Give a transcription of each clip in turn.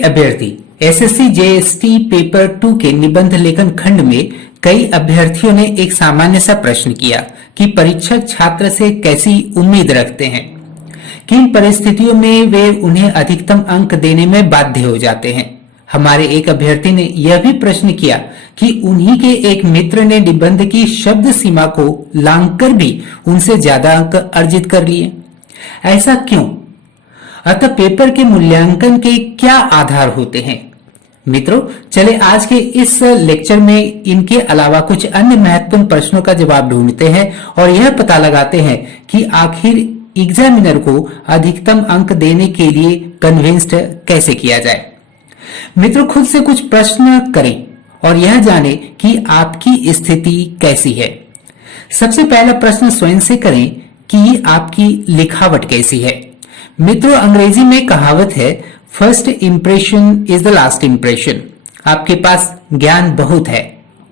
अभ्यर्थी SSC JST paper 2 के निबंध लेखन खंड में कई अभ्यर्थियों ने एक सामान्य सा प्रश्न किया कि परीक्षक छात्र से कैसी उम्मीद रखते हैं, किन परिस्थितियों में वे उन्हें अधिकतम अंक देने में बाध्य हो जाते हैं। हमारे एक अभ्यर्थी ने यह भी प्रश्न किया कि उन्हीं के एक मित्र ने निबंध की शब्द सीमा को लांघकर भी उनसे ज्यादा अंक अर्जित कर लिए। ऐसा क्यों? अतः पेपर के मूल्यांकन के क्या आधार होते हैं? मित्रों, चले आज के इस लेक्चर में इनके अलावा कुछ अन्य महत्वपूर्ण प्रश्नों का जवाब ढूंढते हैं और यह पता लगाते हैं कि आखिर एग्जामिनर को अधिकतम अंक देने के लिए कन्विंस्ड कैसे किया जाए। मित्रों, खुद से कुछ प्रश्न करें और यह जानें कि आपकी स्थिति कैसी है। सबसे पहला प्रश्न स्वयं से करें कि आपकी लिखावट कैसी है। मित्रों, अंग्रेजी में कहावत है, first impression is the last impression. आपके पास ज्ञान बहुत है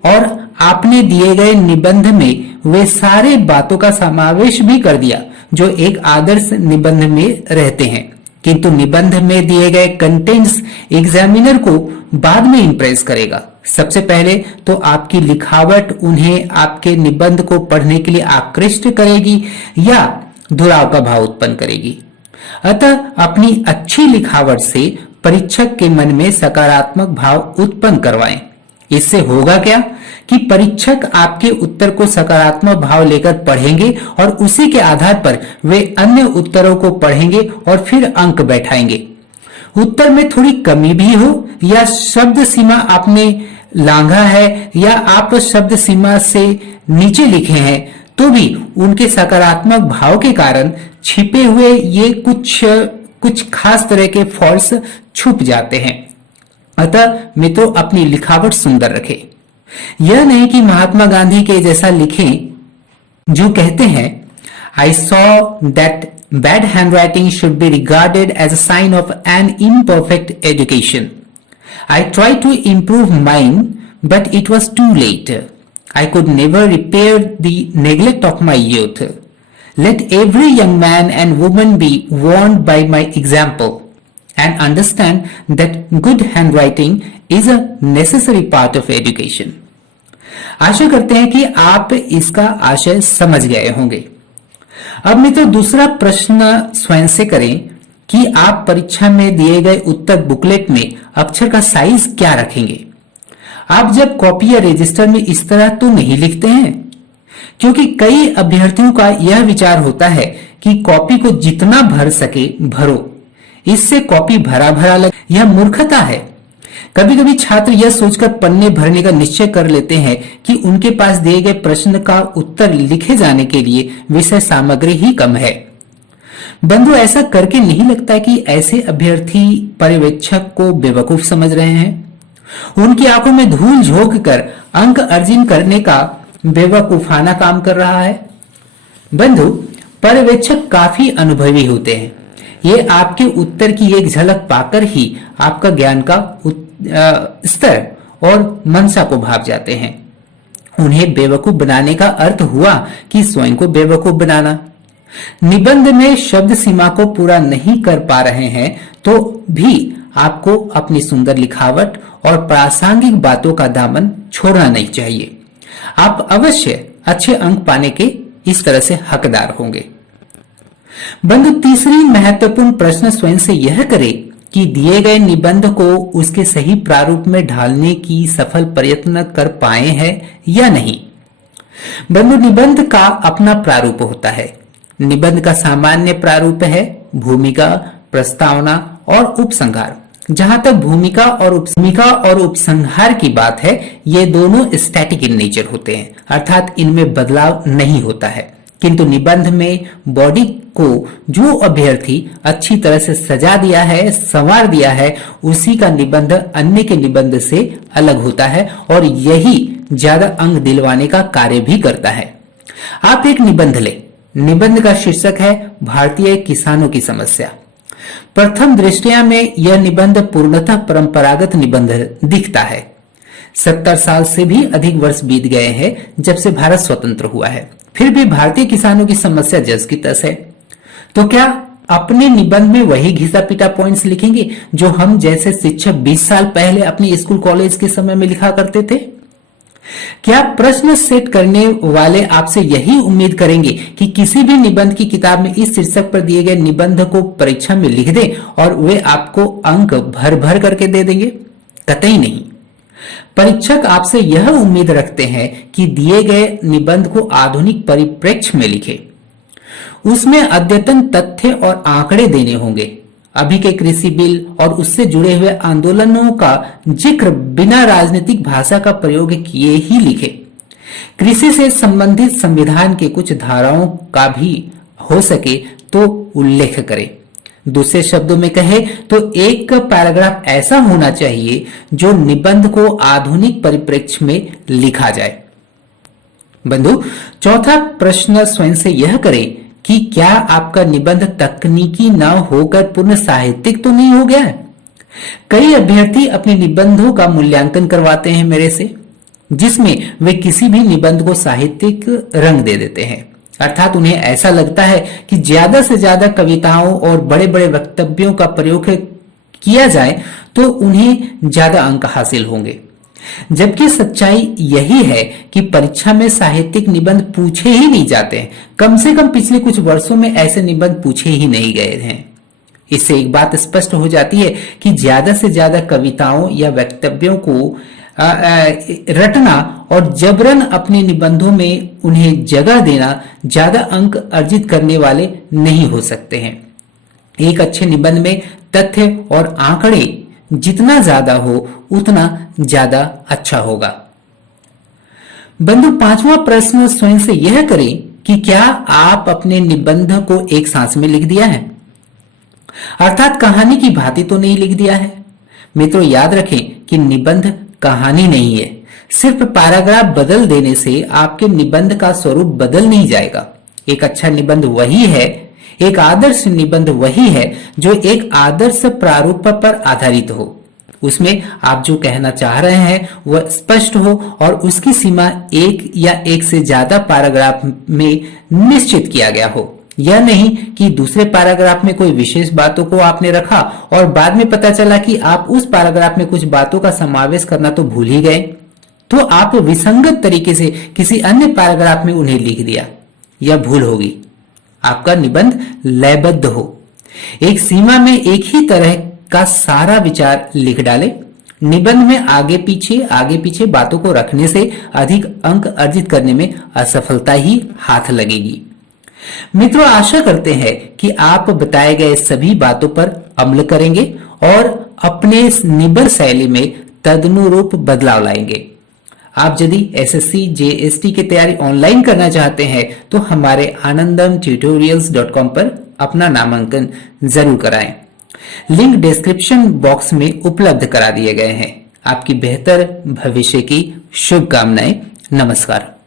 और आपने दिए गए निबंध में वे सारे बातों का समावेश भी कर दिया जो एक आदर्श निबंध में रहते हैं, किंतु निबंध में दिए गए कंटेंट्स एग्जामिनर को बाद में इंप्रेस करेगा। सबसे पहले तो आपकी लिखावट उन्हें आपके निबंध को पढ़ने के लिए आकृष्ट करेगी या दुराव का भाव उत्पन्न करेगी। अतः अपनी अच्छी लिखावट से परीक्षक के मन में सकारात्मक भाव उत्पन्न करवाएं। इससे होगा क्या कि परीक्षक आपके उत्तर को सकारात्मक भाव लेकर पढ़ेंगे और उसी के आधार पर वे अन्य उत्तरों को पढ़ेंगे और फिर अंक बैठाएंगे। उत्तर में थोड़ी कमी भी हो या शब्द सीमा आपने लांघा है या आप शब्द सीमा से नीचे लिखे हैं, तो भी उनके सकारात्मक भाव के कारण छिपे हुए ये कुछ खास तरह के फॉल्ट्स छुप जाते हैं। अतः मित्रों, अपनी लिखावट सुंदर रखें। यह नहीं कि महात्मा गांधी के जैसा लिखें जो कहते हैं, I saw that bad handwriting should be regarded as a sign of an imperfect education. I try to improve mine but it was too late. I could never repair the neglect of my youth. Let every young man and woman be warned by my example and understand that good handwriting is a necessary part of education. आशा करते हैं कि आप इसका आशय समझ गए होंगे। अब मित्रों, दूसरा प्रश्न स्वयं से करें कि आप परीक्षा में दिए गए उत्तर बुकलेट में अक्षर का साइज क्या रखेंगे। आप जब कॉपी या रजिस्टर में इस तरह तो नहीं लिखते हैं, क्योंकि कई अभ्यर्थियों का यह विचार होता है कि कॉपी को जितना भर सके भरो, इससे कॉपी भरा भरा लगे। यह मूर्खता है। कभी कभी छात्र यह सोचकर पन्ने भरने का निश्चय कर लेते हैं कि उनके पास दिए गए प्रश्न का उत्तर लिखे जाने के लिए विषय सामग्री ही कम है। बंधु, ऐसा करके नहीं लगता कि ऐसे अभ्यर्थी पर्यवेक्षक को बेवकूफ समझ रहे हैं? उनकी आंखों में धूल झोंक कर अंक अर्जन करने का बेवकूफाना काम कर रहा है। बंधु, पर्यवेक्षक काफी अनुभवी होते हैं। ये आपके उत्तर की एक झलक पाकर ही आपका ज्ञान का स्तर और मंशा को भाप जाते हैं। उन्हें बेवकूफ बनाने का अर्थ हुआ कि स्वयं को बेवकूफ बनाना। निबंध में शब्द सीमा को पूरा नहीं कर पा रहे हैं तो भी आपको अपनी सुंदर लिखावट और प्रासंगिक बातों का दामन छोड़ना नहीं चाहिए। आप अवश्य अच्छे अंक पाने के इस तरह से हकदार होंगे। बंधु, तीसरी महत्वपूर्ण प्रश्न स्वयं से यह करें कि दिए गए निबंध को उसके सही प्रारूप में ढालने की सफल प्रयत्न कर पाए हैं या नहीं। बंधु, निबंध का अपना प्रारूप होता है। निबंध का सामान्य प्रारूप है भूमिका, प्रस्तावना और उपसंहार। जहां तक भूमिका और उपसंहार की बात है, ये दोनों स्टैटिक इन नेचर होते हैं, अर्थात इनमें बदलाव नहीं होता है। किंतु निबंध में बॉडी को जो अभ्यर्थी अच्छी तरह से सजा दिया है, संवार दिया है, उसी का निबंध अन्य के निबंध से अलग होता है और यही ज्यादा अंक दिलवाने का कार्य भी करता है। आप एक निबंध लें। निबंध का शीर्षक है भारतीय किसानों की समस्या। प्रथम दृष्टया में यह निबंध पूर्णतः परंपरागत निबंध दिखता है। 70 साल से भी अधिक वर्ष बीत गए हैं जब से भारत स्वतंत्र हुआ है, फिर भी भारतीय किसानों की समस्या जस की तस है। तो क्या अपने निबंध में वही घिसा पिटा पॉइंट्स लिखेंगे जो हम जैसे शिक्षक 20 साल पहले अपने स्कूल कॉलेज के समय में लिखा करते थे? क्या प्रश्न सेट करने वाले आपसे यही उम्मीद करेंगे कि किसी भी निबंध की किताब में इस शीर्षक पर दिए गए निबंध को परीक्षा में लिख दें और वे आपको अंक भर भर करके दे देंगे? कतई नहीं। परीक्षक आपसे यह उम्मीद रखते हैं कि दिए गए निबंध को आधुनिक परिप्रेक्ष्य में लिखें। उसमें अद्यतन तथ्य और आंकड़े देने होंगे। अभी के कृषि बिल और उससे जुड़े हुए आंदोलनों का जिक्र बिना राजनीतिक भाषा का प्रयोग किए ही लिखे। कृषि से संबंधित संविधान के कुछ धाराओं का भी हो सके तो उल्लेख करें। दूसरे शब्दों में कहे तो एक पैराग्राफ ऐसा होना चाहिए जो निबंध को आधुनिक परिप्रेक्ष्य में लिखा जाए। बंधु, चौथा प्रश्न स्वयं से यह करें कि क्या आपका निबंध तकनीकी न होकर पूर्ण साहित्यिक तो नहीं हो गया है? कई अभ्यर्थी अपने निबंधों का मूल्यांकन करवाते हैं मेरे से, जिसमें वे किसी भी निबंध को साहित्यिक रंग दे देते हैं। अर्थात उन्हें ऐसा लगता है कि ज्यादा से ज्यादा कविताओं और बड़े बड़े वक्तव्यों का प्रयोग किया जाए तो उन्हें ज्यादा अंक हासिल होंगे। जबकि सच्चाई यही है कि परीक्षा में साहित्यिक निबंध पूछे ही नहीं जाते हैं। कम से कम पिछले कुछ वर्षों में ऐसे निबंध पूछे ही नहीं गए हैं। इससे एक बात स्पष्ट हो जाती है कि ज्यादा से ज्यादा कविताओं या वक्तव्यों को रटना और जबरन अपने निबंधों में उन्हें जगह देना ज्यादा अंक अर्जित करने वाले नहीं हो सकते हैं। एक अच्छे निबंध में तथ्य और आंकड़े जितना ज्यादा हो उतना ज्यादा अच्छा होगा। बंधु, पांचवा प्रश्न स्वयं से यह करें कि क्या आप अपने निबंध को एक सांस में लिख दिया है, अर्थात कहानी की भांति तो नहीं लिख दिया है। मित्रों, याद रखें कि निबंध कहानी नहीं है। सिर्फ पैराग्राफ बदल देने से आपके निबंध का स्वरूप बदल नहीं जाएगा। एक अच्छा निबंध वही है, एक आदर्श निबंध वही है जो एक आदर्श प्रारूप पर आधारित हो। उसमें आप जो कहना चाह रहे हैं वह स्पष्ट हो और उसकी सीमा एक या एक से ज्यादा पैराग्राफ में निश्चित किया गया हो। यह नहीं कि दूसरे पैराग्राफ में कोई विशेष बातों को आपने रखा और बाद में पता चला कि आप उस पैराग्राफ में कुछ बातों का समावेश करना तो भूल ही गए, तो आप विसंगत तरीके से किसी अन्य पैराग्राफ में उन्हें लिख दिया। यह भूल होगी। आपका निबंध लयबद्ध हो, एक सीमा में एक ही तरह का सारा विचार लिख डाले। निबंध में आगे पीछे बातों को रखने से अधिक अंक अर्जित करने में असफलता ही हाथ लगेगी। मित्रों, आशा करते हैं कि आप बताए गए सभी बातों पर अमल करेंगे और अपने निबंध शैली में तदनुरूप बदलाव लाएंगे। आप यदि एसएससी जेएसटी की तैयारी ऑनलाइन करना चाहते हैं तो हमारे anandamtutorials.com पर अपना नामांकन जरूर कराएं। लिंक डिस्क्रिप्शन बॉक्स में उपलब्ध करा दिए गए हैं। आपकी बेहतर भविष्य की शुभकामनाएं। नमस्कार।